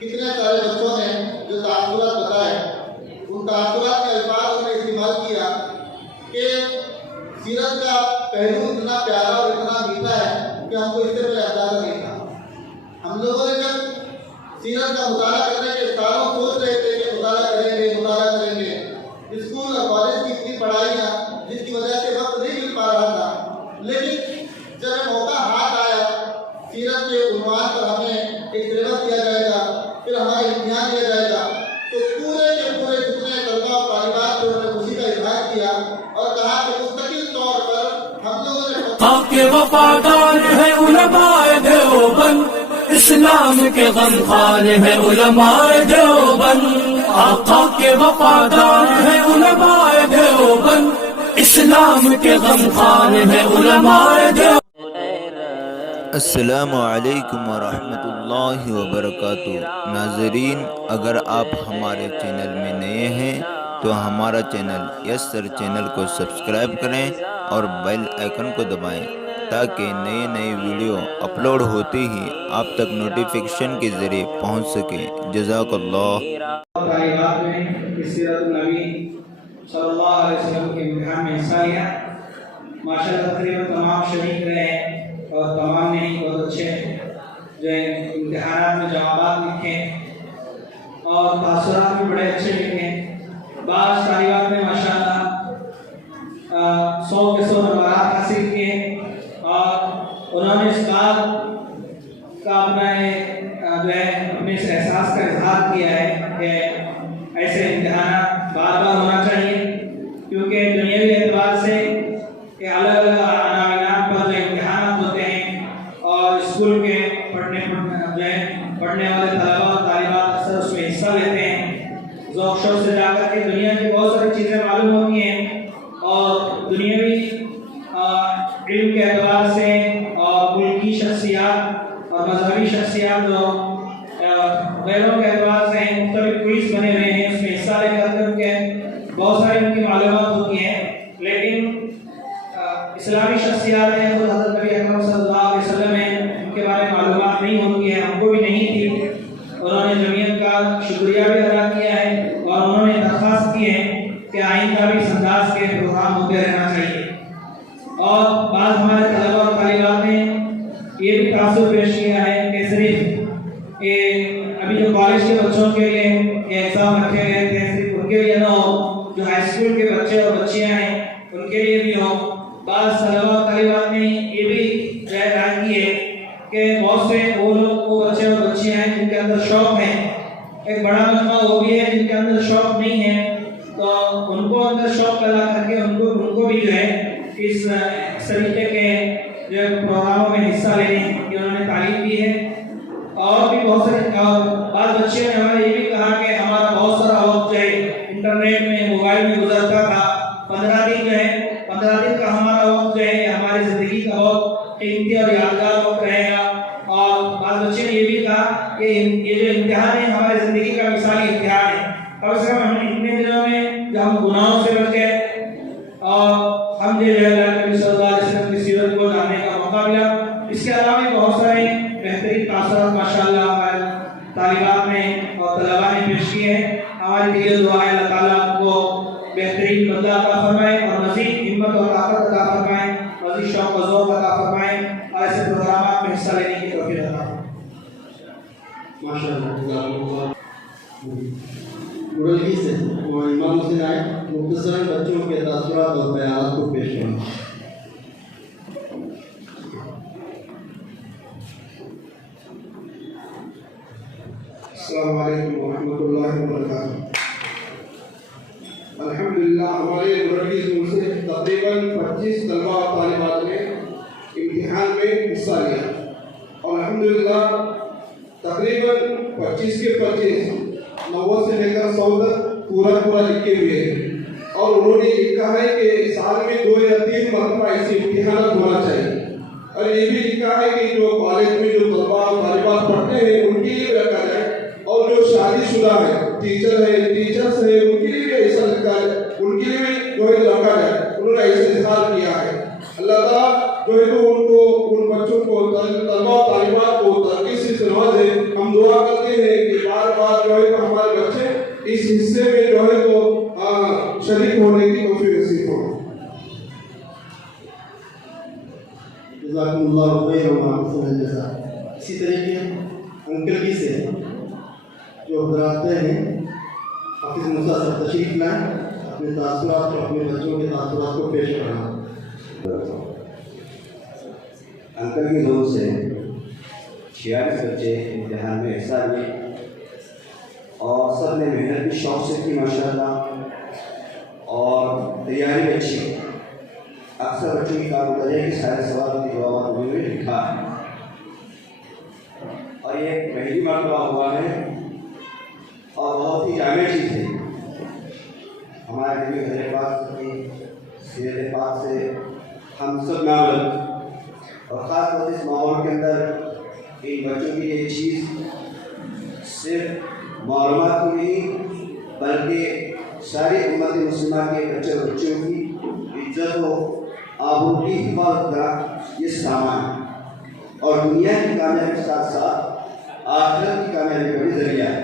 कितने सारे बच्चों ने जो तासुरात बताए, उन तासुरात के अल्फाज में इस्तेमाल किया कि सीरत का पहलू इतना प्यारा और इतना मीठा है कि हमको इससे पहले अंदाजा नहीं था। हम लोगों ने जब सीरत का मुताला करने के सालों सोच रहे थे कि मुताला करेंगे, स्कूल और कॉलेज की इतनी पढ़ाइयाँ जिसकी वजह से वक्त नहीं मिल पा रहा था, लेकिन जब ये मौका हाथ आया, सीरत के उन्वान पर हमें एक सिलेबस दिया जाएगा, फिर हमारा इम्तिहान दिया जाएगा, तो पूरे के पूरे जितने तलबा और तालिबात थे उन्होंने खुशी का इजहार किया और कहा कि मुस्तकिल तौर पर हम लोगों ने आपके वफादार है उलमाए देवबंद, इस्लाम के गमखान है उलमाए देवबंद। आका के वफादार है उलमाए देवबंद, इस्लाम के गमखान है उलमाए देवबंद। अस्सलामु अलैकुम वरहमतुल्लाहि वबरकातुहू। नाज़रीन, अगर आप हमारे चैनल में नए हैं तो हमारा चैनल यस्सर चैनल को सब्सक्राइब करें और बेल आइकन को दबाएं ताकि नए नए वीडियो अपलोड होते ही आप तक नोटिफिकेशन के ज़रिए पहुंच सके। जज़ाकल्लाह। तालिबात में इस सीरत नबी सल्लल्लाहु अलैहि वसल्लम के इम्तिहान में हिस्सा लिया। माशाअल्लाह तकरीबन तमाम शरीक रहे और तमाम ने ही बहुत अच्छे जो इम्तिहान में जवाब लिखे और तासुरात भी बड़े अच्छे लिखे। बाज़ तालिबात में माशाअल्लाह 100 के 100 नंबरात हासिल किए और उन्होंने इस बात का अपना जो है अपने इस एहसास का इजहार किया है कि ऐसे इम्तिहान बार बार होना चाहिए, क्योंकि दुनियावी एतबार से अलग अलग अनामिनात पर जो इम्तिहान होते हैं और स्कूल के पढ़ने वाले तलबा और तालिबात अक्सर उसमें हिस्सा लेते हैं। ज़ौक़ शौक़ से जाकर के दुनिया की बहुत सारी चीज़ें मालूम होती हैं और दुनियावी इल्म के एतबार से और मुल्की शख्सियात और मजहबी शख्सियात गैरों के एतबार से मुख्तलिफ क्विज़ बने हुए हैं, उसमें हिस्सा लेकर उनके बहुत सारी उनकी मालूमात होती हैं। लेकिन इस्लामी शख्सियात हैं, खुद हज़रत नबी अकरम सल्लल्लाहु अलैहि वसल्लम हैं, उनके बारे में मालूमात नहीं होती है, हमको भी नहीं थी। उन्होंने जमीयत का शुक्रिया भी अदा किया है और उन्होंने दरख्वास्त की है कि आइंदा भी इस अंदाज के प्रोग्राम होते रहना चाहिए। और बाद हमारे तलबा और तालिबात ने ये भी तासुर पेश किया है कि सिर्फ ये अभी जो कॉलेज के बच्चों के लिए ये एग्ज़ाम रखे गए थे, सिर्फ उनके लिए ना हो, जो हाई स्कूल के बच्चे और बच्चियाँ हैं उनके लिए भी हो। बाज़ तलबा और तालिबात ने ये भी राय की है कि बहुत से वो बच्चे और बच्चियाँ हैं जिनके अंदर शौक़ है, एक बड़ा मजमा वो भी है जिनके अंदर शौक़ नहीं है, तो उनको अंदर शौक़ पैदा करके उनको भी जो है इस तरीके के जो प्रोग्रामों में हिस्सा लेने की उन्होंने तालीम दी है। और भी बहुत सारे और बाद बच्चे ने हमारे ये भी कहा कि हमारा बहुत सारा वक्त जो है इंटरनेट में मोबाइल में गुजरता था, 15 दिन जो है 15 दिन का हमारा वक्त जो है हमारी ज़िंदगी का बहुत कीमती और यादगार वक्त रहेगा। और बाद बच्चे ने ये भी कहा कि ये जो इम्तिहान है हमारी ज़िंदगी का मिसाली इम्तिहान है, कम से कम हम इतने दिनों में जो हम गुनाहों से बच गए और हम जो है नबी सल्लल्लाहु अलैहि वसल्लम की सीरत को जानने का मौका मिला। इसके अलावा भी बहुत सारे बेहतरीन तासुरात माशाअल्लाह हमारे तालिबात ने और तलबा ने पेश किए हैं। हमारी दिल दुआ है अल्लाह ताला को बेहतरीन बदला अता फरमाए और मज़ीद हिम्मत और ताकत अता फरमाए, मज़ीद शौक़ व ज़ौक़ अता फरमाए और ऐसे प्रोग्रामात में हिस्सा लेने की तौफ़ीक़ अता फरमाए। माशाअल्लाह मुरली से इमाम हुसैन आए मुख्तसरन बच्चों के तासुरात और बयानात को पेश करें। अस्सलामु अलैकुम वरहमतुल्लाहि वबरकातुहू। अल्हम्दुलिल्लाह हमारे मुरली से तकरीबन 25 तलबा और तालिबात ने इम्तिहान में हिस्सा लिया और अल्हम्दुलिल्लाह तकरीबन 25 के 25 90 से लेकर 100 तक पूरा लिखे हुए हैं। और उन्होंने लिखा है कि साल में 2 या 3 मरतबा ऐसे इम्तिहान होना चाहिए। और ये भी लिखा है कि जो कॉलेज में जो तलबा और तालिबात पढ़ते हैं उनके लिए रखा जाए और जो शादीशुदा है टीचर्स है उनके लिए भी ऐसा रखा जाए, उनके लिए भी जो है रखा जाए। उन्होंने ऐसे इज़हार किया है। अल्लाह ताला जो है तो उनको उन बच्चों को तलबा और तालिबात को तरक्की से नवाजे। हम दुआ करते हैं कि है तो हमारे बच्चे इस हिस्से में जो है वो शरीक होने की तौफीक नसीब हो। इसी तरीके अंकल जी से जो हजराते हैं हाफिज मूसा साहब तशरीफ लाएं, अपने तासुरात को, अपने बच्चों के तासुरात को पेश करना। अंकल की जोर से 46 बच्चे इम्तिहान में हिस्सा लिए और सब ने मेहनत भी शौक से की माशाल्लाह और तैयारी अच्छी। अक्सर बच्चों की काम होता है कि सारे सवालों की जवाब उन्होंने लिखा है और ये पहली मरतबा हुआ है और बहुत ही जामे चीज़ है। हमारे नबी हज़रत पाक की सीरत पाक से हम सब नावल और ख़ास तौर से इस माहौल के अंदर इन बच्चों की ये चीज़ सिर्फ मालूमात की नहीं बल्कि सारी उम्मत मुस्लिमा के बच्चों की इज्जत हो आबरू की हिफाजत का ये सामान है और दुनिया की कामयाबी के साथ साथ आखिरत की कामयाबी का भी जरिया है।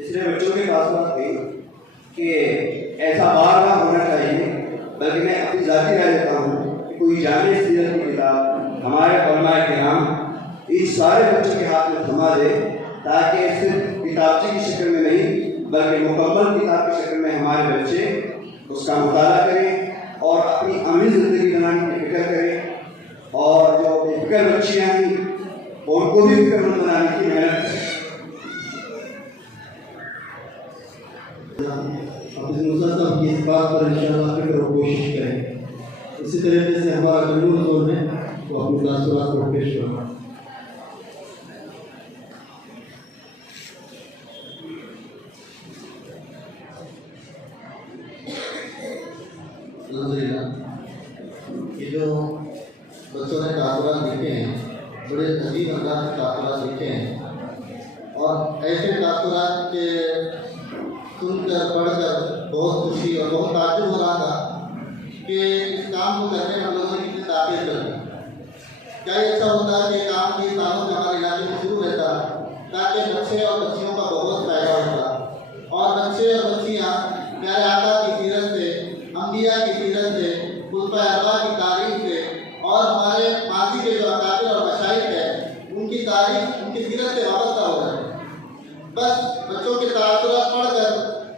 इसलिए बच्चों के पास बात कही कि ऐसा बार बार होना चाहिए, बल्कि मैं अपनी ज़ाती राय देता हूँ कि कोई जामे सीरत की किताब हमारे उलमाए किराम इन सारे बच्चों के हाथ में थमा दे ताकि सिर्फ किताबची की शक्ल में नहीं बल्कि मुकम्मल किताब की शक्ल में हमारे बच्चे उसका मुताला करें और अपनी अमीन ज़िंदगी बनाने की फिक्र करें और जो बेफिक्र बच्चियाँ हैं उनको भी फिक्रमंद बनाने की मेहनत करें। हाफिज मूसा साहब की इस बात पर इंशाअल्लाह फिक्र और कोशिश करें। इसी तरीके से हमारा गंडूर जोन है वो अपनी तासुरात को पेश करना। ये जो बच्चों ने तासुरात लिखे हैं बड़े अजीब अंदाज में तासुरात लिखे हैं और ऐसे तासुरात के सुनकर पढ़कर बहुत खुशी और बहुत ताज्जुब हो रहा था कि इस काम को करने में हम लोगों ने कितनी ताक़त कर दी। क्या ये अच्छा होता है कि काम की सालों से हमारे इलाके में शुरू रहता ताकि बच्चे और बच्चियों का बहुत फ़ायदा होता और बच्चे और बच्चियाँ प्यारे आका की सीरत से, अंबिया की सीरत से, खुलफा अरबा की तारीफ से और हमारे माजी के जो अकाबिर और मशाइख है उनकी तारीफ, उनकी सीरत से वाबस्ता हो रहे हैं। बस बच्चों के तासुरात पढ़कर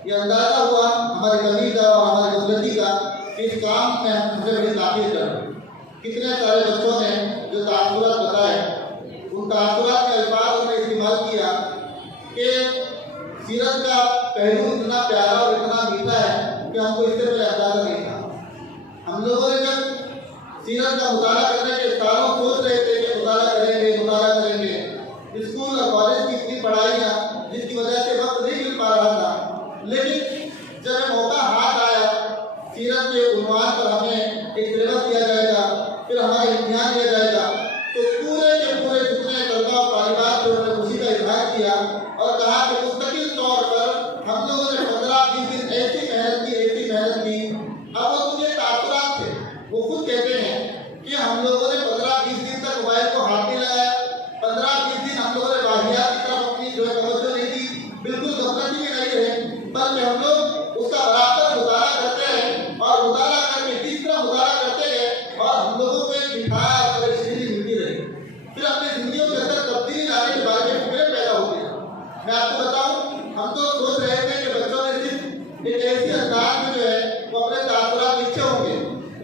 ये अंदाज़ा हुआ हमारी कमी का और हमारी गुजरती का कि इस काम में हमसे बड़ी ताक़त कर। कितने सारे बच्चों ने जो तासुरात बताए उन तासुरात के अल्फाज में इस्तेमाल किया कि सीरत का पहलू इतना प्यारा और इतना मीठा है कि हमको इससे पहले अंदाज़ा नहीं था। हम लोगों ने जब सीरत का मुताला करने के सालों सोच रहे थे कि मुताला करेंगे, स्कूल और कॉलेज की इतनी पढ़ाइयाँ जिसकी वजह से वक्त नहीं मिल पा रहा था, लेकिन जब मौका हाथ आया सीरत के उन्वान पर हमें एक सिलेबस दिया जाएगा, फिर हमारा इम्तिहान दिया जाएगा, तो पूरे के पूरे जितने तलबा और तालिबात थे उन्होंने खुशी का इजहार किया और कहा कि मुस्तकिल तौर पर हम लोगों ने 15-20 दिन ऐसी मेहनत की। अब वो मुझे तासुरात थे, वो खुद कहते हैं कि हम लोगों ने 15-20 दिन तक मोबाइल को हाथ नहीं लगाया, 15-20 दिन हम लोगों ने वाहियात की तरफ अपनी जो है तवज्जो नहीं दी, बिल्कुल गफलती में नहीं रहे, बल्कि हम लोग उसका बराबर मुताला करते रहे और मुताला करके जिस तरह मुताला करते गए और हम लोगों को एक मिठास और एक शीरी मिलती रही। फिर अपनी जिंदगियों के अंदर तब्दीली लाने के बारे में फिक्र पैदा हो गया। मैं आपको बताऊं, हम तो सोच रहे थे कि बच्चों ने सिर्फ एक ऐसी अंदाज में जो है वो अपने तासुरात लिखे होंगे,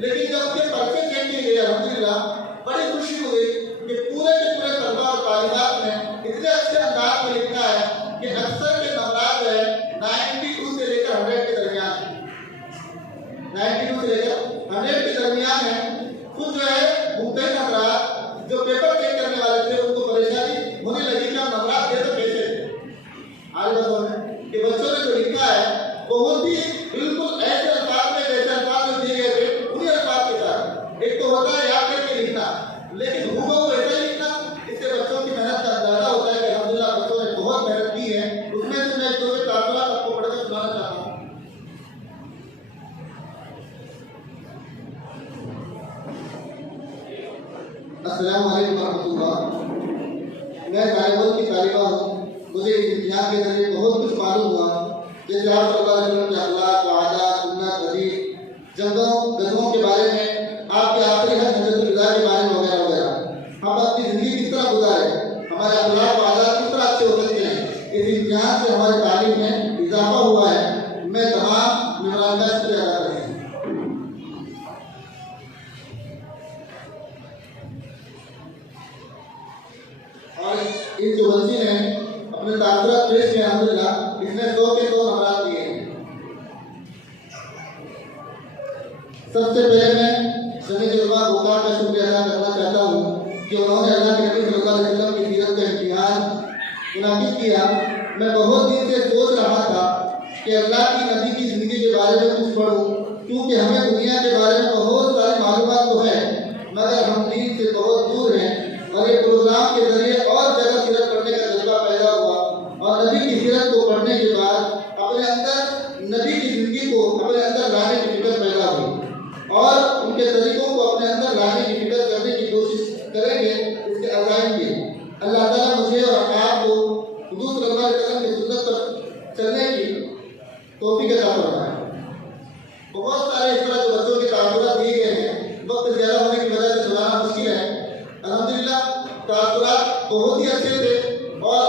लेकिन जब उसके पर्चे चेक किए गए अल्हम्दुलिल्लाह बड़ी खुशी हुई कि पूरे के पूरे तलबा और तालिबात ने इतने अच्छे अंदाज में लिखा है कि अक्सर के नंबरात जो है 92 से लेकर 100 के दरमियान है, 92 से लेकर 100 के दरमियान है। खुद जो है मुख्तलिफ नंबरात जो पेपर चेक करने वाले थे उनको परेशानी होने लगी कि हम नंबरात दे तो कैसे आज बताओ कि बच्चों ने जो लिखा है बहुत ही बिल्कुल ऐसे अल्फाज में जैसे अल्फाज जो दिए गए थे उन्हीं अल्फाज के साथ। एक तो होता है याद करके लिखना, लेकिन हूबहू ऐसा ही लिखना, इससे बच्चों की मेहनत का अंदाजा होता है कि अल्हम्दुलिल्लाह बच्चों ने बहुत मेहनत की है। उसमें से मैं दो तासुरात आपको पढ़कर सुनाना चाहता हूँ। अस्सलामु अलैकुम रहमतुल्लाह। मैं गायबल की तालिबा हूँ मुझे इस इम्तिहान के जरिए बहुत कुछ मालूम हुआ। जैसे आप सल्लल्लाहु अलैहि वसल्लम के अखलाक, आदात, सुन्नत, हदीस, जंगों के बारे में, आपके आखिरी हज हजरतुल विदा के बारे में वगैरह वगैरह। हम अपनी ज़िंदगी किस तरह गुजारे, हमारे अखलाक व आदात किस तरह अच्छे हो सकते हैं, इस इम्तिहान से हमारी तालीम में इजाफा हुआ है। मैं तमाम मेहमान का शुक्रिया अदा करता हूँ। और इस जो बच्ची ने अपने ताक़त पेश किया, अल्हम्दुलिल्लाह इसने 100 के 100 नंबर दिए हैं। सबसे पहले मैं सभी जुल्मा बुखार का शुक्रिया अदा करना चाहता हूँ कि उन्होंने अल्लाह के नबी सल्लल्लाहु अलैहि वसल्लम की सीरत का इम्तिहान मुनाकिद किया। मैं बहुत दिन से सोच रहा था कि अल्लाह की नबी की ज़िंदगी के बारे में कुछ पढ़ूँ, क्योंकि हमें दुनिया के बारे में बहुत सारी मालूमात तो है मगर हम दीन से बहुत दूर हैं। और ये प्रोग्राम के जरिए और ज़्यादा सीरत पढ़ने का जज्बा पैदा हुआ और नबी की सीरत को पढ़ने के बाद अपने अंदर नबी की ज़िंदगी को अपने अंदर लाने की फिक्र पैदा हुई और उनके तरीकों को अपने अंदर लाने की फिक्र करने की कोशिश करेंगे, उसके अज़ाइम के। अल्लाह ताला मुझे और आपको हुजूर सल्लल्लाहु अलैहि वसल्लम की सुन्नत पर चलने की तौफीक अता फरमाए। बहुत सारे इस तरह जो बच्चों के तासुरात दिए गए हैं, वक्त ज़्यादा होने की वजह से सुनाना मुश्किल है। अल्हम्दुलिल्लाह तासुरात बहुत ही अच्छे थे और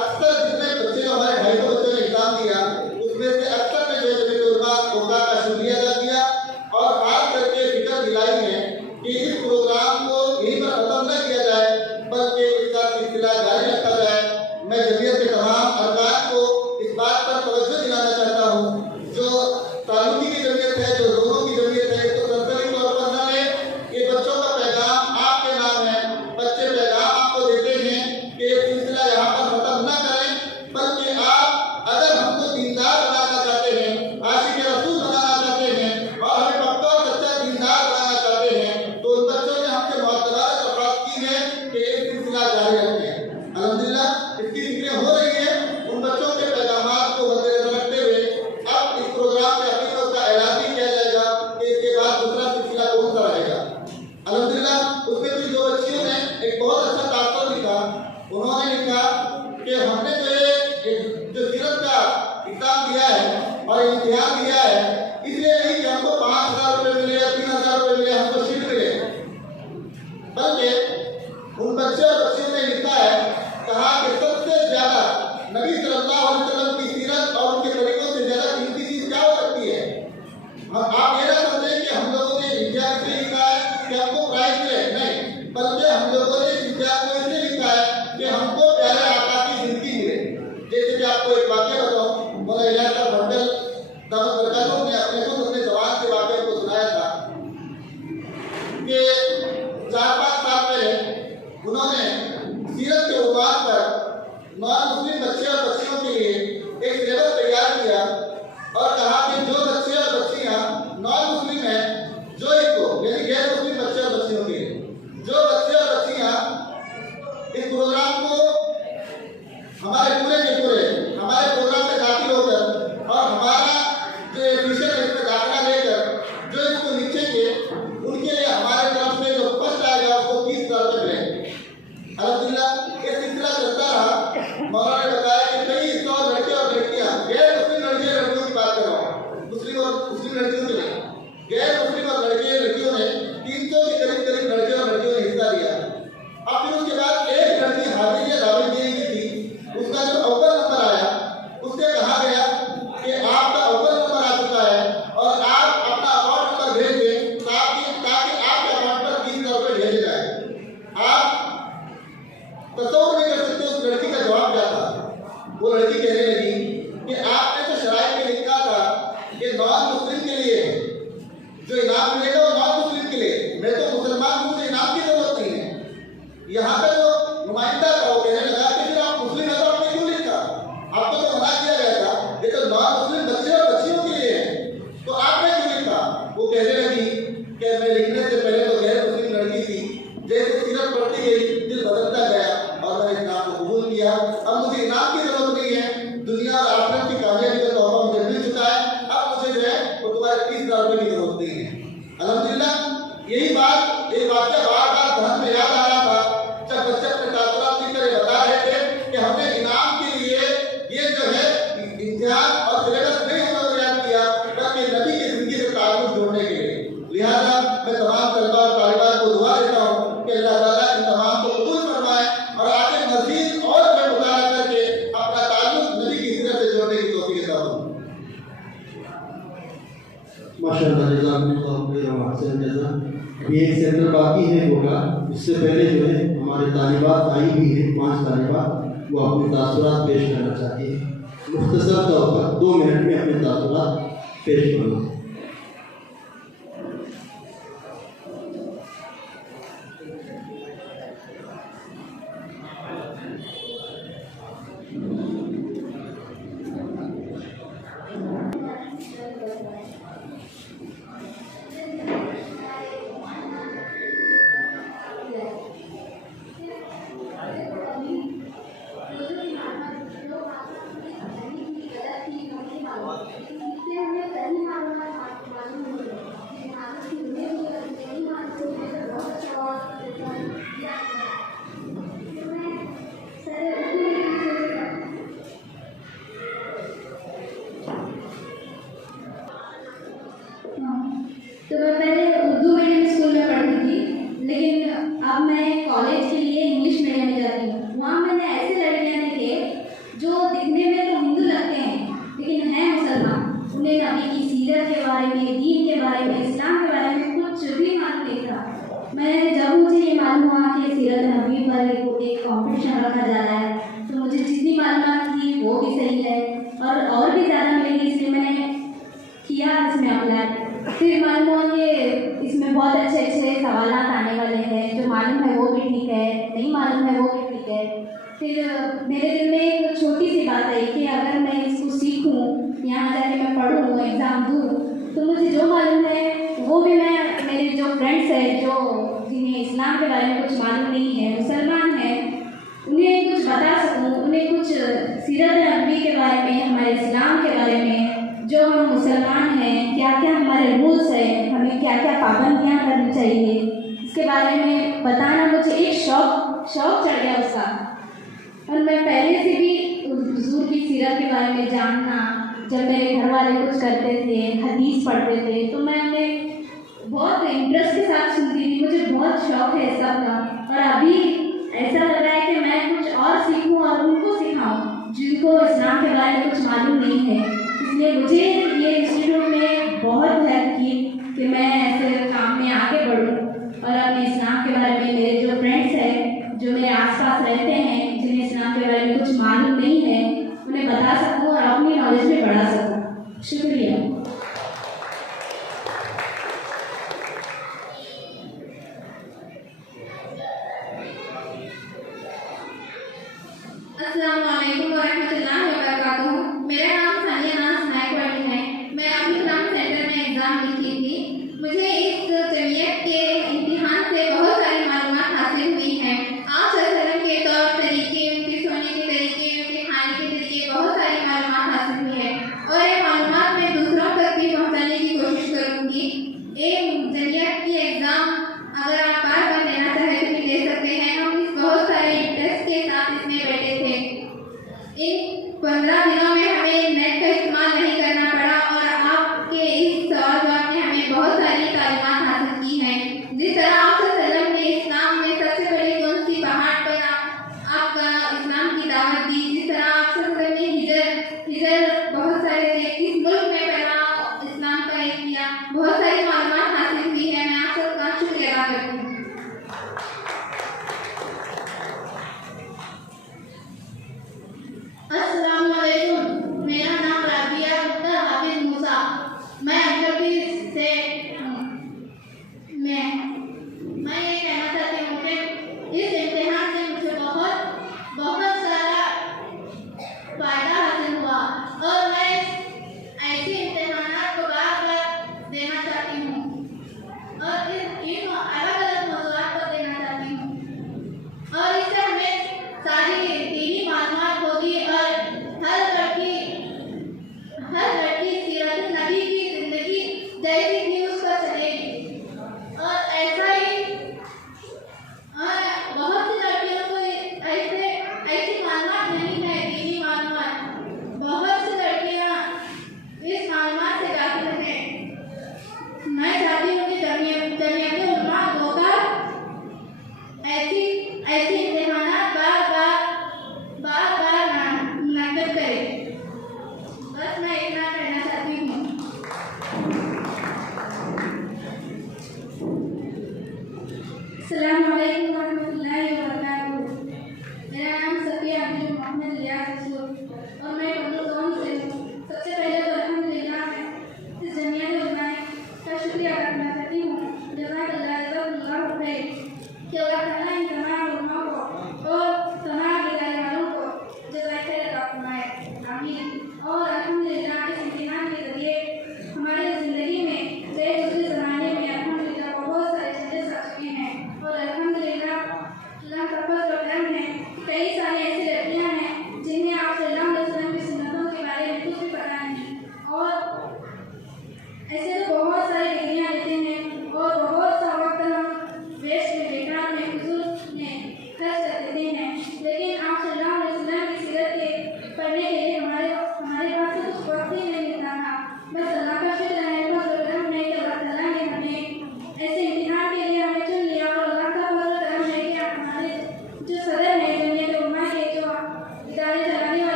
अक्सर जितने बच्चे हमारे 250 बच्चों ने एग्जाम दिया उसमें से अक्सर ने जो जमीयत का शुक्रिया अदा किया और खास करके फिक्र दिलाई है कि इस प्रोग्राम को यहीं पर खत्म न किया जाए बल्कि इसका सिलसिला जारी रखा जाए। मैं जमीयत के तमाम अरकान को इस बात पर तवज्जो दिलाना चाहता हूँ, जो तालुकी की जमीयत है, जो दोनों की जमीयत है, इसको सरसरी तौर पर न लें। ये बच्चों का पैगाम आपके नाम है, बच्चे पैगाम आपको देते हैं कि ये सिलसिला यहाँ पर खत्म न करें, बल्कि आप अगर हमको दीनदार बनाना चाहते हैं, आशिक रसूल बनाना चाहते हैं और हमें पक्का और सच्चा दीनदार बनाना चाहते हैं, तो उन बच्चों ने हमसे मुआतबार दरख्वास्त की है कि ये सिलसिला जारी रखें। अल्हम्दुलिल्लाह इसकी फिक्रें हो रही है। उन बच्चों के पैगामात को मद्देनजर रखते हुए अब इस प्रोग्राम के आखिर में उसका ऐलान भी किया जाएगा कि इसके बाद दूसरा सिलसिला कौन सा रहेगा। अल्हम्दुलिल्लाह उसमें भी दो बच्चियों ने एक बहुत अच्छा तासुर लिखा। उन्होंने लिखा कि हमने जो सीरत का एग्जाम दिया है और इम्तिहान दिया है, इसलिए नहीं कि हमको 5000 रुपये मिले या 3000 रुपये मिले, हमको शीट मिले, बल्कि उन बच्चे और बच्चियों ने लिखा है, कहा कि सबसे ज्यादा नबी सल्लल्लाहु अलैहि वसल्लम की सीरत और उनके तरीकों से ज्यादा कीमती चीज क्या हो सकती है। आप ये ना समझें कि हम लोगों ने इम्तिहान इसलिए लिखा है कि हमको प्राइज मिले, नहीं, बल्कि हम लोगों ने इम्तिहान को इसलिए लिखा है कि हमको प्यारे आका की जिंदगी मिले। जैसे कि आपको एक वाक्य बताऊं, मौलाना इलियास का बंडल दामद बरकातुहू ने अपने जवान के वाक्य को सुनाया था कि 4-5 साल पहले उन्होंने सीरत के उन्वान पर नॉन मुस्लिम बच्चे और बच्चियों के लिए एक सिलेबस तैयार किया और कहा कि जो बच्चे और बच्चियां नॉन मुस्लिम हैं, जो इसको यानी गैर मुस्लिम बच्चे और बच्चियों के लिए, जो बच्चे और बच्चियां इस प्रोग्राम को हमारे हमारे प्रोग्राम में दाखिल होकर और हमारा जो एडमिशन है इसमें दाखिला लेकर जो इसको लिखेंगे, उनके लिए हमारे तरफ से जो फर्स्ट आएगा उसको 30,000 रुपये मिलेंगे। अल्हम्दुलिल्लाह ये सिलसिला चलता रहा। मौलाना ने बताया कि कई 100 लड़के और लड़कियां, गैर मुस्लिम लड़के लड़कियों की बात कर रहा हूँ, मुस्लिम और मुस्लिम लड़कियों के लिए, गैर मुस्लिम और लड़के लड़कियों ने 300 के करीब लड़के और लड़कियों ने हिस्सा लिया। अब फिर उसके बाद एक लड़की हाजिर या दावत दी गई थी, उसका जो अव्वल नंबर आया उससे कहा गया कि आपका अव्वल नंबर आ चुका है और आप अपना अकाउंट नंबर भेज दें ताकि आपके अकाउंट पर 30,000 रुपये भेजे जाए। आप तसव्वुर नहीं कर सकते उस लड़की का जवाब क्या था। वो लड़की कहने लगी कि आपने तो शराइत में लिखा था कि नॉन मुस्लिम के लिए जो इनाम मिलेगा वो नॉन मुस्लिम के लिए, मैं तो मुसलमान हूँ, मुझे इनाम की जरूरत नहीं है। यहाँ पे जो नुमाइंदा था वो कहने लगा कि फिर आप मुस्लिम है तो आपने क्यों लिखा, आपको तो मना किया गया था, ये तो नॉन मुस्लिम बच्चे और बच्चियों के लिए है, तो आपने क्यों लिखा। वो कहने लगी कि मैं लिखने से पहले तो गैर मुस्लिम लड़की थी, जैसे सीरत पढ़ती गई दिल बदलता गया और मैंने इनाम को कबूल किया। अब मुझे इनाम की जरूरत नहीं है, दुनिया और आखिरत की कामयाबी माशाअल्लाह जज़ाकुमुल्लाह खैरन व अहसन जज़ा। अभी एक सेंटर बाकी है होगा, उससे पहले जो है हमारे तालिबात आई भी है 5 तालिबात, वो अपने तासुरात पेश करना चाहती है। मुख्तसर तौर पर 2 मिनट में अपने तासुरात पेश करना। तो मैं पहले उर्दू मीडियम स्कूल में पढ़ती थी, लेकिन अब मैं कॉलेज के लिए इंग्लिश मीडियम में जाती हूँ। वहाँ मैंने ऐसे लड़कियाँ देखे जो दिखने में तो हिंदू लगते हैं लेकिन हैं मुसलमान। उन्हें नबी की सीरत के बारे में, दीन के बारे में, इस्लाम के बारे में कुछ भी मालूम नहीं था। मैं जब मुझे ये मालूम हुआ कि सीरत नबी पर एक कॉम्पिटिशन रखा जा रहा है, तो मुझे जितनी मालूमात थी वो भी सही है और भी ज़्यादा मिलेगी, इसलिए मैंने किया इसमें अप्लाई। फिर मालूम हुआ कि इसमें बहुत अच्छे अच्छे सवाल आने वाले हैं, जो मालूम है वो भी ठीक है, नहीं मालूम है वो भी ठीक है। फिर मेरे दिल में एक छोटी सी बात आई कि अगर मैं इसको सीखूं, यहाँ जाके मैं पढ़ूँ, एग्ज़ाम दूँ, तो मुझे जो मालूम है वो भी मैं, मेरे जो फ्रेंड्स हैं जो जिन्हें इस्लाम के बारे में कुछ मालूम नहीं है, मुसलमान हैं, उन्हें कुछ बता सकूँ, उन्हें कुछ सीरत नबी के बारे में, हमारे इस्लाम के बारे में, जो हम मुसलमान हैं, क्या क्या हमारे रूल्स हैं, हमें क्या क्या पाबंदियाँ करनी चाहिए, इसके बारे में बताना मुझे एक शौक चढ़ गया उसका। और मैं पहले से भी हुजूर की सीरत के बारे में जानना, जब मेरे घर वाले कुछ करते थे, हदीस पढ़ते थे, तो मैं उन्हें बहुत इंटरेस्ट के साथ सुनती थी। मुझे बहुत शौक है इस सब का, और अभी ऐसा लग रहा है कि मैं कुछ और सीखूं और उनको सिखाऊं जिनको इस्लाम के बारे में कुछ मालूम नहीं है। इसलिए मुझे ये इंस्टीट्यूट में बहुत हेल्प की कि मैं ऐसे काम में आगे बढ़ूं और अपने इस्लाम के बारे में, मेरे जो फ्रेंड्स हैं जो मेरे आसपास रहते हैं, जिन्हें इस्लाम के बारे में कुछ मालूम नहीं है, उन्हें बता सकूं और अपनी नॉलेज में बढ़ा सकूं। शुक्रिया। अस्सलाम वालेकुम वरहमतुल्लाहि वबरकातुहू। मेरा नाम सानिया नाज नायकवाड़ी है। मैं अभी इस्लाम सेंटर में एग्ज़ाम लिखी थी। मुझे इस जमीयत के इम्तिहान से बहुत सारी मालूमात हासिल हुई हैं। आप सल्लल्लाहु के तौर तरीके, उनके सोने के तरीके, उनके खाने के तरीके, बहुत सारी मालूमात हासिल हुई है और ये मालूमात मैं दूसरों तक भी पहुँचाने की कोशिश करूँगी। एक जमीयत की एग्ज़ाम अगर आप बार देना चाहें तो भी दे सकते हैं। हम इस बहुत सारे इंटरेस्ट के साथ इसमें बैठे थे। इन 15 दिनों में हमें नेट का इस्तेमाल नहीं करना पड़ा और आपके इस सवाल जवाब ने हमें बहुत सारी तालीमात हासिल की हैं। जिस तरह आप सल्लल्लाहु ने इस्लाम में सबसे बड़ी कौन सी पहाड़ पर आपका इस्लाम की दावत दी, जिस तरह आप सल्लल्लाहु ने हिजर बहुत सारे किस मुल्क में पहला इस्लाम का एक किया, बहुत सारी मालूमात हासिल हुई है। मैं आप सबका शुक्रिया अदा करती हूँ। अस्सलाम वालेकुम। मेरा नाम राबिया अख्तर हाफिज मूसा, मैं अरबी से हूँ। मैं ये कहना चाहती हूँ कि इस इम्तिहान से मुझे बहुत सारा फ़ायदा हासिल हुआ और मैं ऐसे इम्तिहानात को बार देना चाहती हूँ और इन अलग-अलग मौज़ूआत पर देना चाहती हूँ और इससे हमें सारी दीनी मालूमात होगी और हर लड़की सीरत नबी की ज़िंदगी जैसी थी उसका चलेगी और ऐसा ही और बहुत सी लड़कियों को ऐसी मालूमात नहीं है, दीनी मालूमात,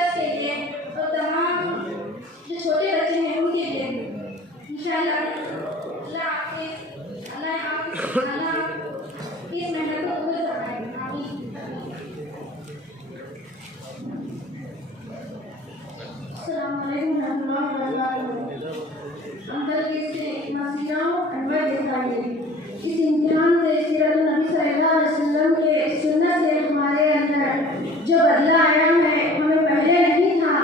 टीचर्स के लिए और तमाम जो छोटे बच्चे हैं उनके लिए इंशाअल्लाह अल्लाह इस मेहनत को पूरी कराएगा। अस्सलाम वालेकुम रहमतुल्लाहि व बरकातहू। अंदर से मसीहाओं अनवर देखाई इस इम्तिहान से सीरत नबी सल्लल्लाहु अलैहि वसल्लम के सुन्नत से हमारे अंदर जो बदला आया है हमें पहले नहीं था।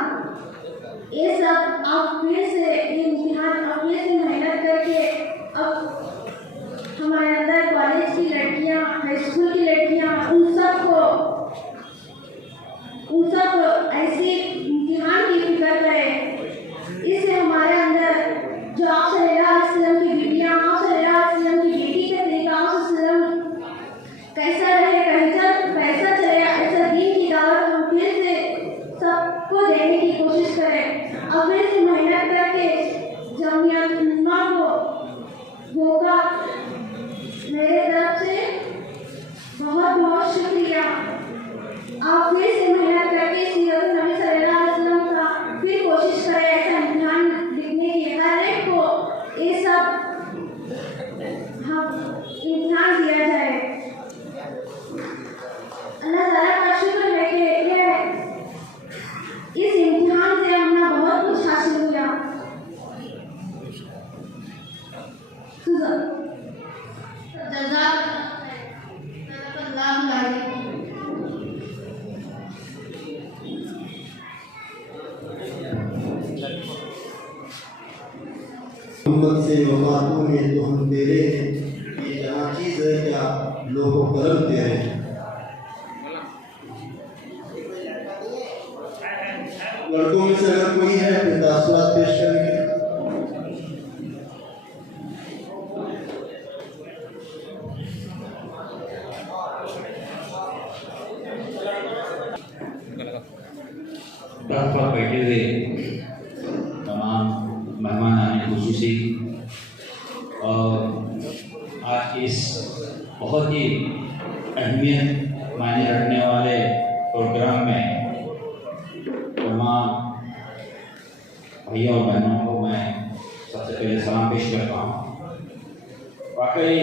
ये सब आप फिर से ये इम्तिहान आप फिर से मेहनत करके अब हमारे अंदर कॉलेज की लड़कियां, हाई स्कूल की लड़कियां, उन सब ऐसे इम्तिहान की फिक्र करें। इससे हमारे अंदर जो आप सल्लल्लाहु अलैहि वसल्लम की बीवियां, आप सल्लल्लाहु अलैहि वसल्लम की बेटी के तरीक़ा से कैसा रहे, कैसा चले, ऐसा दीन की दावत हम फिर से सबको देने की कोशिश करें। अब फिर से मेहनत करके जामियात उम्मा को होगा। मेरे तरफ से बहुत बहुत शुक्रिया। आप फिर से मेहनत करके सीरत नबी सल्लल्लाहु अलैहि वसल्लम का फिर कोशिश करें ऐसा इम्तिहान लिखने की। हर एक को ये सब हम इम्तिहान दिया जाए। अल्लाह ताला का शुक्र है कि ये इस इम्तिहान से हमने बहुत कुछ हासिल किया। मोहम्मद से वफातों में तो हम तेरे हैं, ये जहाँ चीज़ है क्या लोगों करम तेरे हैं। लड़कों में से अगर कोई है अपने तासुरात पेश करेंगे। पर बैठे हुए तमाम मेहमान आने खुसूसी और आज इस बहुत ही अहमियत मायने रखने वाले प्रोग्राम में तमाम भैया और बहनों को मैं सबसे पहले सलाम पेश करता हूँ। वाकई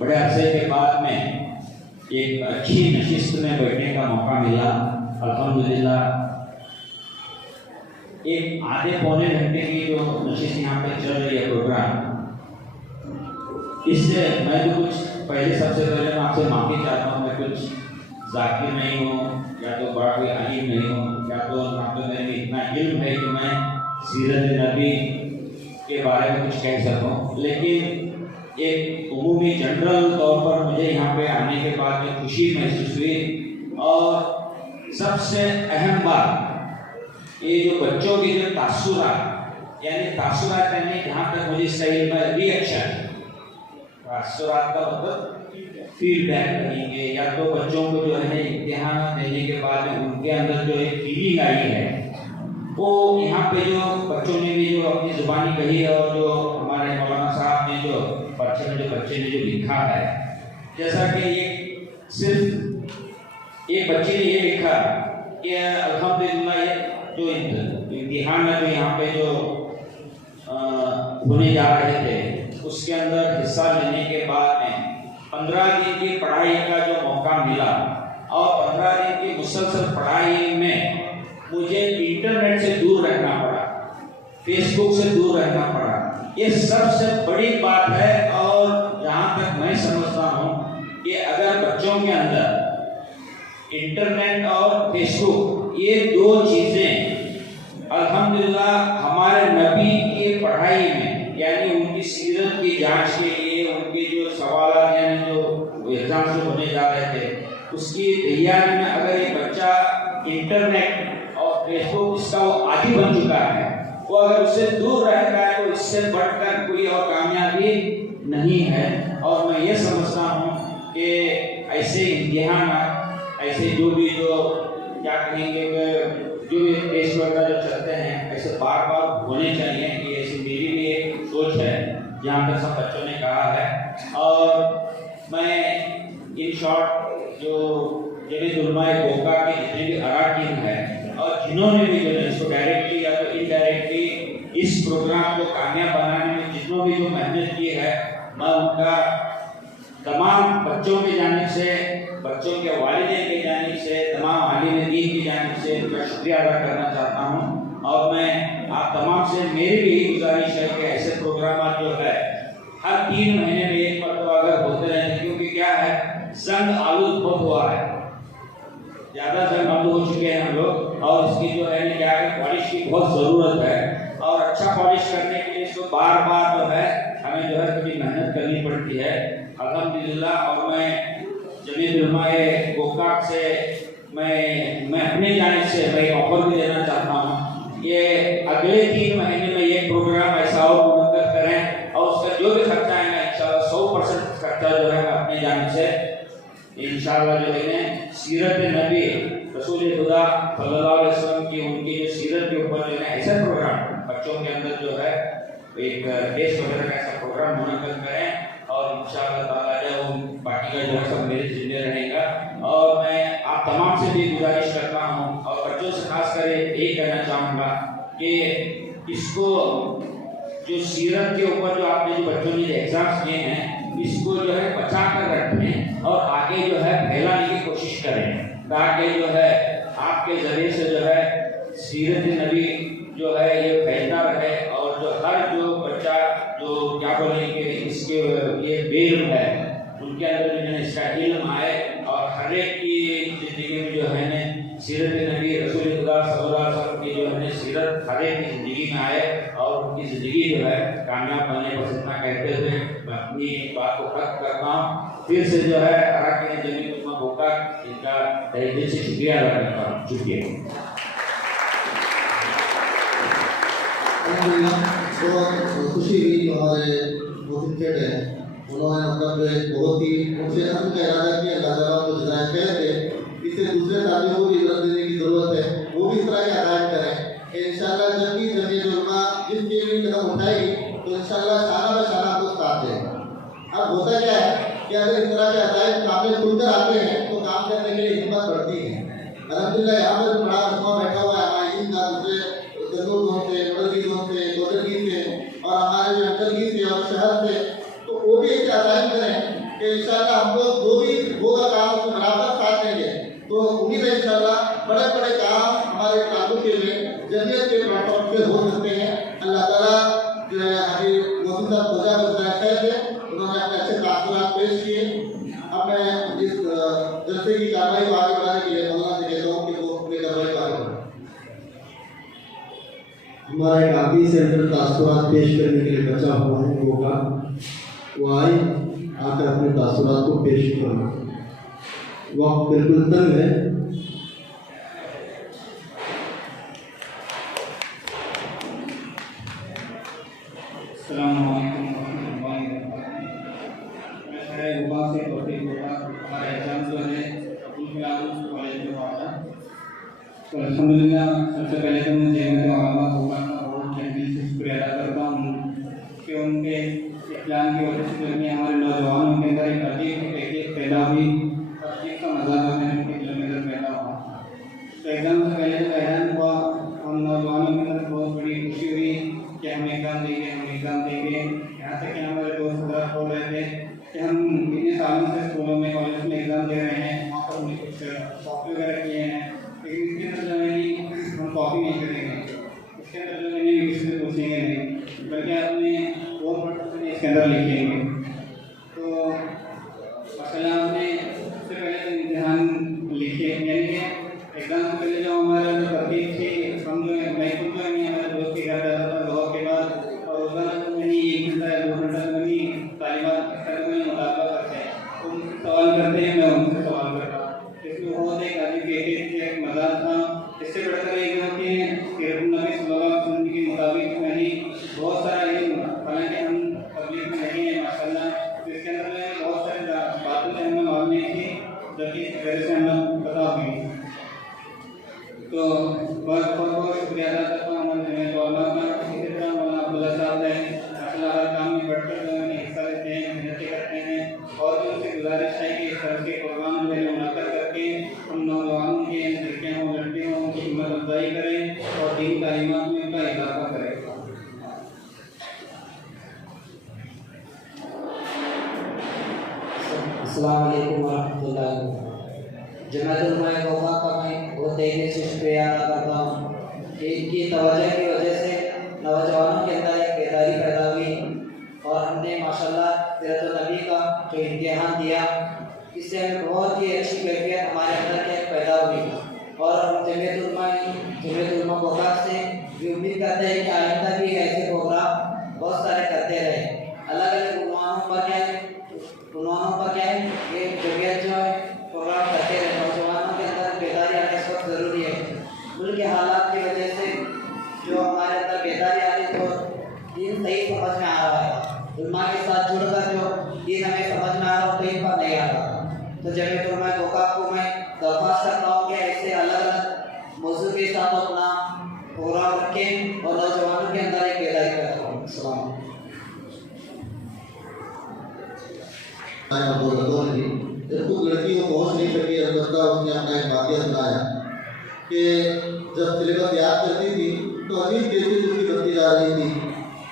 बड़े अरसे के बाद में एक अच्छी नशिस्त में बैठने का मौका मिला। अल्हम्दुलिल्लाह एक आधे पौने घंटे की जो नशिस्त यहाँ पे चल रही है प्रोग्राम, इससे मैं तो कुछ पहले सबसे पहले मैं आपसे माफ़ी चाहता हूँ। मैं कुछ जाकिर नहीं हूँ या तो बड़ा कोई अलीम नहीं हूँ या तो ना तो मेरे में इतना इल्म है कि मैं सीरत नबी के बारे में कुछ कह सकूँ, लेकिन एक उमूमी जनरल तौर पर मुझे यहाँ पे आने के बाद में खुशी महसूस हुई। और सबसे अहम बात ये जो बच्चों की जो तासुरात, यानी तासुरात यानी जहाँ तक मुझे सही में रिएक्शन, तासुरात का मतलब फीडबैक कहेंगे या तो बच्चों को जो है इम्तिहान देने के बाद में उनके अंदर जो एक फीलिंग आई है वो यहाँ पे जो बच्चों ने भी जो अपनी जुबानी कही है और जो हमारे मौलाना साहब ने जो पर्चे में जो बच्चे ने जो लिखा है, जैसा कि ये सिर्फ एक बच्चे ने ये लिखा कि अल्हम्दुलिल्लाह ये जो इम्तिहान है जो यहाँ पे जो होने जा रहे थे उसके अंदर हिस्सा लेने के बाद में 15 दिन की पढ़ाई का जो मौका मिला और 15 दिन की मुसलसल पढ़ाई में मुझे इंटरनेट से दूर रहना पड़ा, फेसबुक से दूर रहना पड़ा। ये सबसे बड़ी बात है। और जहाँ तक मैं समझता हूँ कि अगर बच्चों के अंदर इंटरनेट और फेसबुक ये दो चीज़ें अल्हम्दुलिल्लाह हमारे नबी की पढ़ाई में यानी उनकी सीरत की जांच के लिए उनके जो सवाल यानी जो एग्जाम से होने जा रहे थे उसकी तैयारी में अगर ये बच्चा इंटरनेट और फेसबुक इसका वो आदी बन चुका है, वो अगर उससे दूर रहता है तो इससे बढ़कर कोई और कामयाबी नहीं है। और मैं ये समझता हूँ कि ऐसे इम्तिहान ऐसे जो भी जो क्या कहेंगे जो भी देश वगैरह जो चलते हैं ऐसे बार बार होने चाहिए। कि ऐसी मेरी भी एक सोच है जहाँ तक सब बच्चों ने कहा है। और मैं इन शॉर्ट जो जमीयत उलमा गोका के जितने भी अराकीन है और जिन्होंने भी जो है इसको डायरेक्टली या तो इनडायरेक्टली इस प्रोग्राम को कामयाब बनाने में जितनों भी जो मेहनत की है, मैं उनका तमाम बच्चों की जानिब से, बच्चों के वालिदैन की जानिब से, तमाम आलिम दीन की जानिब से उनका शुक्रिया अदा करना चाहता हूँ। और मैं आप तमाम से मेरी भी गुजारिश है कि ऐसे प्रोग्राम जो है हर 3 महीने में एक मरतबा अगर होते रहें, क्योंकि क्या है जंग आलूद बहुत हुआ है, ज़्यादा जंग आलूद हो चुके हैं हम लोग, और इसकी जो है क्या है पॉलिश की बहुत ज़रूरत है। और अच्छा पॉलिश करने के लिए इसको बार बार जो है हमें जो है कभी मेहनत करनी पड़ती है। अल्हम्दुलिल्लाह। और मैं जमीयत उलमा गोकाक से मैं अपनी जानिब से मैं ऑफर भी देना चाहता हूँ, ये अगले 3 महीने में ये प्रोग्राम ऐसा और मुनक्कद करें और उसका जो भी खर्चा है इंशाल्लाह 100% खर्चा जो है अपनी जानिब से इंशाल्लाह जो है सीरत नबी रसूल खुदा सल्लल्लाहु अलैहि वसल्लम की उनकी जो सीरत के ऊपर जो है ऐसा प्रोग्राम बच्चों के अंदर जो है एक देश वगैरह का ऐसा प्रोग्राम मुनक्कद करें और इंशाअल्लाह ताला जो बाकी का जो है सब मेरे जिम्मे रहेगा। और मैं आप तमाम से भी गुजारिश करता हूँ और बच्चों से खास कर यही कहना चाहूँगा कि इसको जो सीरत के ऊपर जो आपने जो बच्चों ने एग्जाम्स दिए हैं इसको जो है बचा कर रखें और आगे जो है फैलाने की कोशिश करें, ताकि जो है आपके जरिए से जो है सीरत नबी जो है ये फैलता रहे और जो हर जो बच्चा जो क्या बोलेंगे इसके ये बेइल्म है उनके अंदर जो है इसका इल्म आए और हर एक की जिंदगी में जो है न सीरत नबी रसूल खुदा सल्लल्लाहु अलैहि वसल्लम की जो है सीरत हर एक की जिंदगी में आए और उनकी जिंदगी जो है कामयाब बनने पर इतना कहते हुए मैं अपनी बात को खत्म करता हूँ। फिर से जो है अराकीन जमीयत उलमा गोकाक इनका तहे दिल से शुक्रिया अदा करता हूँ। शुक्रिया। तो खुशी हुई कि हमारे मोहसिन है उन्होंने मतलब बहुत ही उनसे हम का इरादा किया, अल्लाह ताला को हिदायत दे इससे दूसरे साथियों को भी इबरत देने की ज़रूरत है, वो भी इस तरह के हदायत करें कि इंशाअल्लाह जब भी जमीयत उलमा इस चीज़ में कदम उठाएगी तो इंशाअल्लाह शाना ब शाना आपको साथ देगा। अब होता क्या है कि अगर इस तरह के हदायत सामने खुलकर आते हैं तो काम करने के लिए हिम्मत बढ़ती है। अल्हम्दुलिल्लाह यहाँ पर बड़ा मजमा बैठा हुआ है हमारे का दूसरे गजों से बड़गीजों से गोदरगी से और हमारे जो अंकलगी से और शहर से, तो वो भी एक आदान करें कि इंशाअल्लाह हम लोग जो भी होगा काम उसको बराबर साथ देंगे तो उम्मीद है इंशाअल्लाह बड़े बड़े काम हमारे ताल्लुक के में जमीयत के प्लेटफॉर्म पे हो सकते हैं। अल्लाह ताला जो है अभी मोहसिन साहब खुदा बजरा थे उन्होंने अपने अच्छे तासुरात पेश किए। अब मैं इस जलसे की कार्रवाई को आगे बढ़ाने के लिए मौलाना से कहता हूँ कि वो अपनी कार्रवाई को आगे बढ़ाएं। हमारा काफी सेंटर तासुरात पेश करने के लिए बचा हुआ है होगा, वो आए आकर अपने तासुरात को पेश करना। वक्त बिल्कुल तंग है। अस्सलाम वालेकुम रहमतुल्लाहि व बरकातहू। मैं शहर गोवा से तौफीक होगा, हमारा एग्जाम जो है अब्दुल कलाम कॉलेज में हुआ था। तो अल्हम्दुलिल्लाह सबसे पहले तो मैं जमीयत उलमा गोवा का बहुत दिल से शुक्रिया अदा करता हूँ कि उनके इख्लान की वजह से जो हमारे नौजवानों के अंदर एक अजीब पैदा हुई, अजीब का मज़ा जो है उनके दिल में पैदा हुआ। तो एग्ज़ाम से पहले जब ऐलान हुआ हम नौजवानों के अंदर बहुत बड़ी खुशी हुई कि हम एग्ज़ाम देंगे। यहाँ तक कि हमारे दोस्त वगैरह बोल रहे थे कि हम इतने सालों से स्कूलों में कॉलेज में एग्ज़ाम दे रहे हैं, वहाँ पर हमने कुछ कॉपी वगैरह किए हैं, लेकिन इसके अंदर जो है हम कॉपी नहीं करेंगे, इसके अंदर जो है किसी से पूछेंगे नहीं, बल्कि अपने इसके अंदर लिखेंगे। तो मसला हमने सबसे पहले तो इम्तिहान लिखे, यानी कि एग्ज़ाम से पहले जो हमारा तरतीब थी हम जो है मैं खुद जो है हमारे दोस्त के घर जाता था दौर के बाद और रोज़ाना तो मैंने 1 घंटा या 2 घंटा मैंने तालिबात इस तरह में मुतालबा करते हैं, तो उनसे सवाल करते हैं, मैं उनसे सवाल करता हूँ। इसमें बहुत एक अजीब एक मज़ा था। इससे बढ़कर एक कि सीरत नबी सल्लल्लाहु अलैहि वसल्लम के मुताबिक मैंने बहुत सारा इल्म, हालांकि हम पब्लिक में नहीं है माशाल्लाह, तो इसके अंदर में बहुत सारी बातें हमें मालूम नहीं थी जबकि इस वजह से हमें पता हुई। तो बहुत बहुत शुक्रिया अदा करता हूँ हमारे उलमा का। इसी तरह मौलाना अब्दुल्ला साहब है माशाल्लाह हर काम में बढ़कर जो है हिस्सा लेते हैं, मेहनत करते हैं और भी उनसे गुजारिश है कि इस तरह के प्रोग्राम जो है मुनक्कद करके जमात गोवा का मैं बहुत तहे से शुक्रिया अदा करता हूँ कि इनकी तवज्जो की वजह से नौजवानों के अंदर एक बेदारी पैदा हुई और हमने माशाल्लाह सीरत नबी का जो इम्तिहान दिया, इससे हमें बहुत ही अच्छी कैफियत हमारे अंदर के पैदा हुई। और हम जमीयत उलमा गोवा से भी उम्मीद करते हैं कि आइंदा भी ऐसे प्रोग्राम बहुत सारे करते रहे। अलग अलग उन्वानों पर क्या है ये जमीयत जो है प्रोग्राम करते रहे। नौजवानों के अंदर बेदारी आने इस वक्त ज़रूरी है। मुल्क के हालात की वजह से जो हमारे अंदर बेदारी आ रही तो दीन सही समझ में आ रहा है, उलमा के साथ जुड़कर जो दीन हमें समझ में आ रहा हो तो इन पर नहीं आ रहा। तो जमीयत उलमा गोवा को मैं दरख्वास्त करता हूँ कि ऐसे अलग अलग मौजू के साथ अपना प्रोग्राम रखें और नौजवानों के अंदर एक बेदारी पैदा करें। कुछ लड़की को पहुँच नहीं सकी, अलबत्ता उसने अपना एक वाक़या सुनाया कि जब सिलेबस याद करती थी तो अजीब तेजी से उसकी बनती जा रही थी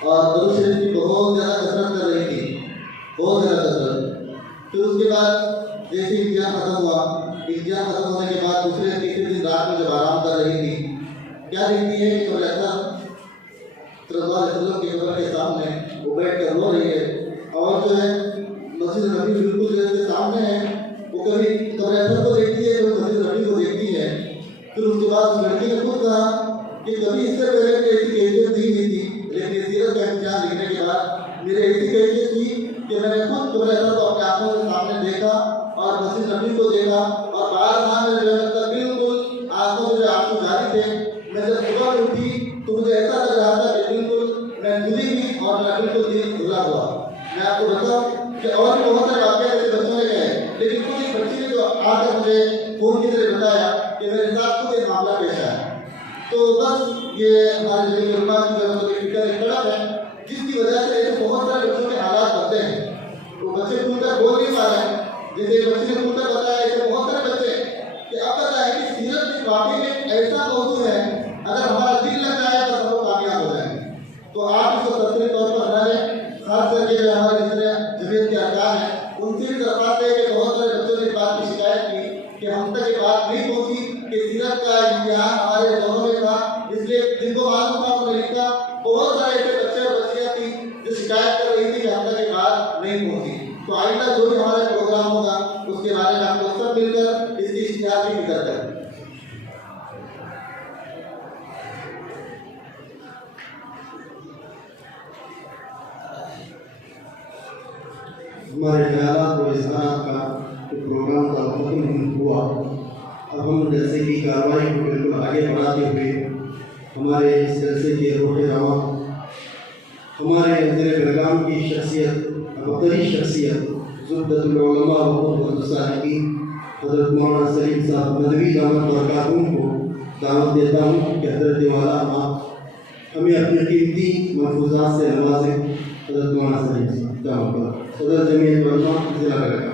और दरूद शरीफ की बहुत ज़्यादा कसरत कर रही थी, बहुत ज़्यादा कसरत। फिर उसके बाद जैसे एग्जाम खत्म हुआ, एग्जाम खत्म होने के बाद दूसरे तीसरे दिन रात में जब आराम कर रही थी, क्या देखती है कि के कब्र के सामने वो बैठ कर रो रही है और जो है मस्जिद नबी बिल्कुल जैसे सामने है, वो कभी कब्र को देखती है, कभी मस्जिद नबी को देखती है। फिर उसके बाद उस लड़की ने खुद कहा कि कभी इससे पहले मुझे ऐसी कैफियत नहीं हुई थी, लेकिन सीरत का इम्तिहान लिखने के बाद मेरे ऐसी कैफियत थी कि मैंने खुद कब्र को अपने आंखों के सामने देखा और मस्जिद नबी को देखा और बार मेरे जो है बिल्कुल आंखों से जो आंसू जारी थे। मैं जब सुबह उठी तो मुझे ऐसा लग रहा था कि बिल्कुल मैं खुली हुई और मेरा बिल्कुल दिल खुला हुआ। मैं आपको बताऊं कि और भी बहुत सारे वाक़े ऐसे बच्चों ने कहे, लेकिन खुद एक बच्ची ने जो आकर मुझे फोन की तरह बताया कि मेरे साथ खुद एक मामला पेश आया। तो बस ये हमारे जमीयत उलमा की जो मतलब फिक्र एक कड़क है, जिसकी वजह से ऐसे बहुत सारे बच्चों के हालात बनते हैं। तो बच्चे खुलकर बोल नहीं पा रहे हैं, जैसे एक बच्चे ने खुलकर बताया, ऐसे बहुत सारे बच्चे कि अब पता है कि सीरत इस वाक़े में ऐसा मौजूद है, अगर हमारा दिल लग जाए तो सब लोग कामयाब हो जाएंगे। तो आप इसको तस्वीर तौर पर बना लें, खास करके जो हमारे जितने जमीयत के अरकान हैं उनसे भी दरख्वास्त है कि बहुत सारे बच्चों ने इस बात की शिकायत की कि हम तक ये बात नहीं पहुंची कि सीरत का इम्तिहान हमारे दोनों में था, इसलिए जिनको मालूम था उन्होंने लिखा। बहुत सारे ऐसे बच्चे और बच्चियाँ थी जो शिकायत कर रही थी कि हम तक ये बात नहीं पहुंची। तो आइंदा जो भी हमारा प्रोग्राम होगा उसके बारे में हम लोग सब मिलकर इसकी इश्तिहार की फिक्र करें। हमारे ख्यालात और इज़हारात का प्रोग्राम का खत्म हुआ। अब हम जैसे कि कार्रवाई को बिल्कुल आगे बढ़ाते हुए हमारे इस जलसे के रोह रवा हमारे ज़िले बेलगाम की शख्सियत, अबतरी शख्सियत ज़ुब्दतुल उलमा व क़ुद्दुस्साहिकी हज़रत मौलाना सलीम साहब नदवी दामत बरकातुहू को दावत देता हूँ कि हज़रत वाला आप हमें अपनी कीमती महफूज़ात से नवाजें। हज़रत मौलाना सलीम साहब दावत सदर जमीयत उलमा ज़िला बेलगाम।